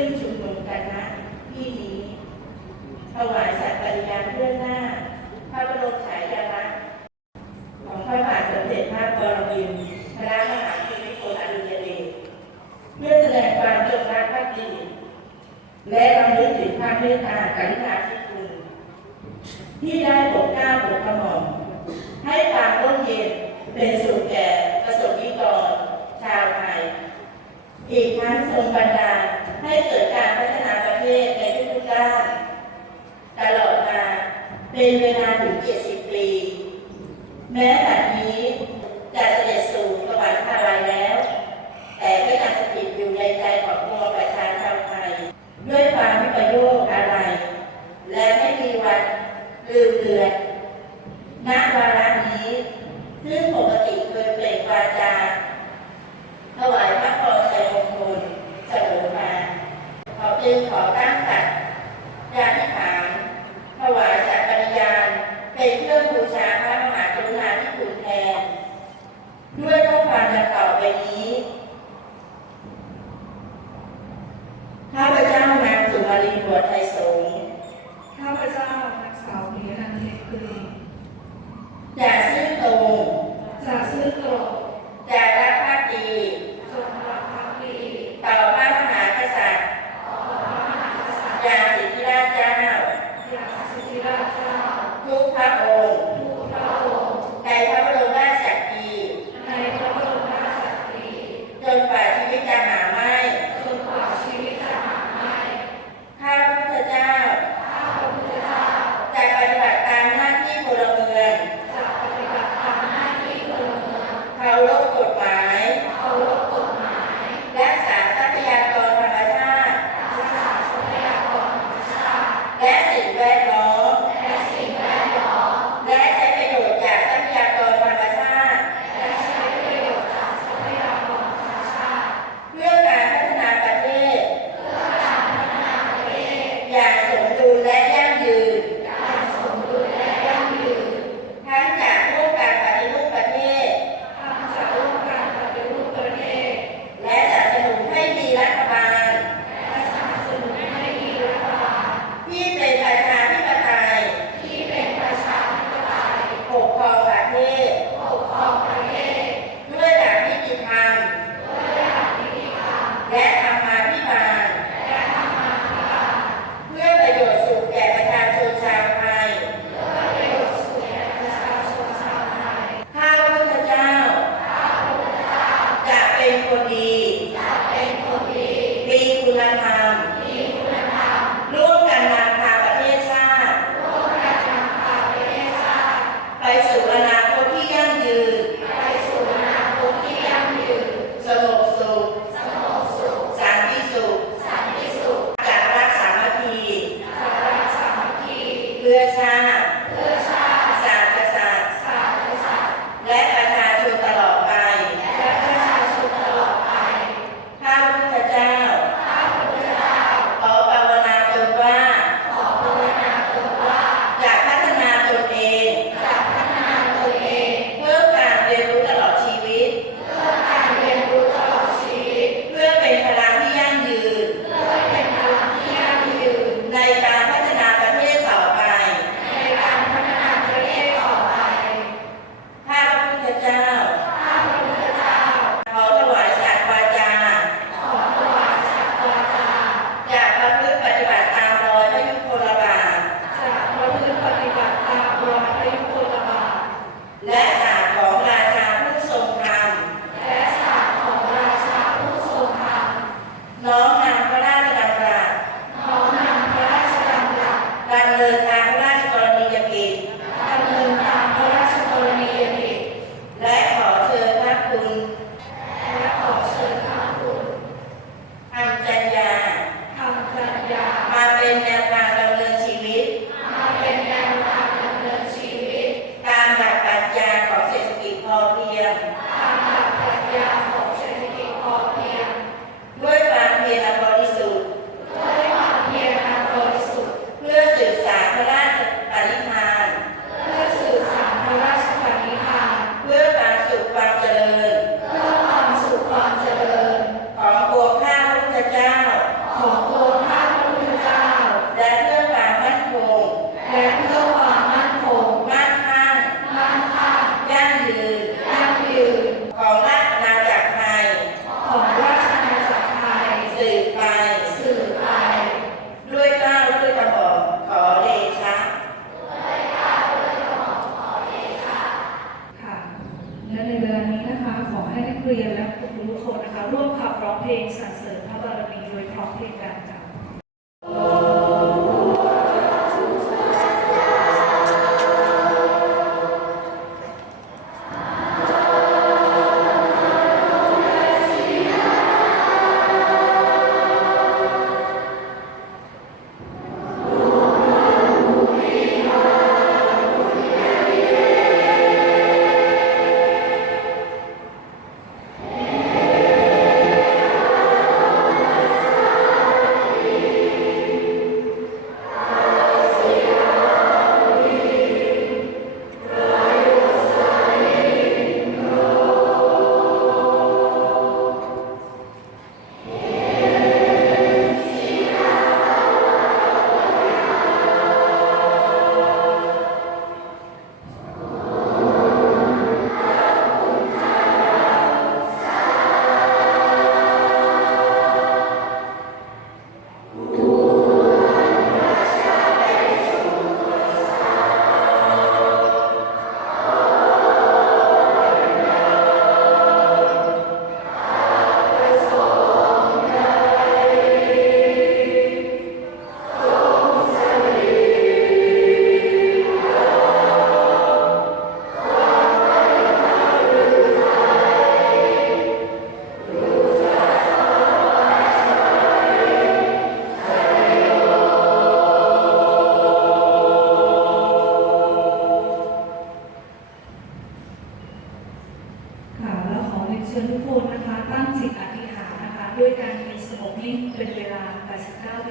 ซึ่งชุมนุมกันณที่นี้ถวายสัตย์ปฏิญาณเพื่อหน้า พระบรมฉายาลักษณ์ของพระบาทสมเด็จพระปรมินทรพระมหาภูมิพลอดุลยเดชเพื่อแสดงความจงรักภักดีและรำลึกถึงพระเมตตากรุณาธิคุณที่ได้โปรดเกล้าโปรดกระหม่อมให้ความร่มเย็นเป็นสุขแก่ประสบนิกรชาวไทย อีกทั้งทรงบันดาลให้เกิดการพัฒนาประเทศในทุกๆด้าน ตลอดมา เป็นเวลาถึง 70 ปี แม้บัดนี้จะเสด็จสู่สวรรคาลัยแล้ว แต่ก็ยังสถิตอยู่ในใจของปวงประชาชนไทย ด้วยความไม่ประโยชน์อะไร และไม่มีวันลืมเลือนณวาระนี้ ซึ่งปกติเคยเปล่งวาจาถวายพระพรชัยมงคลเสมอมาขอจึงขอตั้งสัตย์ญาติฐาน ถวายสัตย์ปฏิญาณ เป็นเครื่อง บูชาพระมหากรุณาธิคุณแทน ด้วยข้อความดังต่อไปนี้ การเดินการ ในเดือนนี้นะคะ ขอให้นักเรียนและคุณครูทุกคนนะคะ ร่วมขับร้องเพลงสรรเสริญพระบารมีโดยพร้อมเพลงกัน conflicto entre la capacidad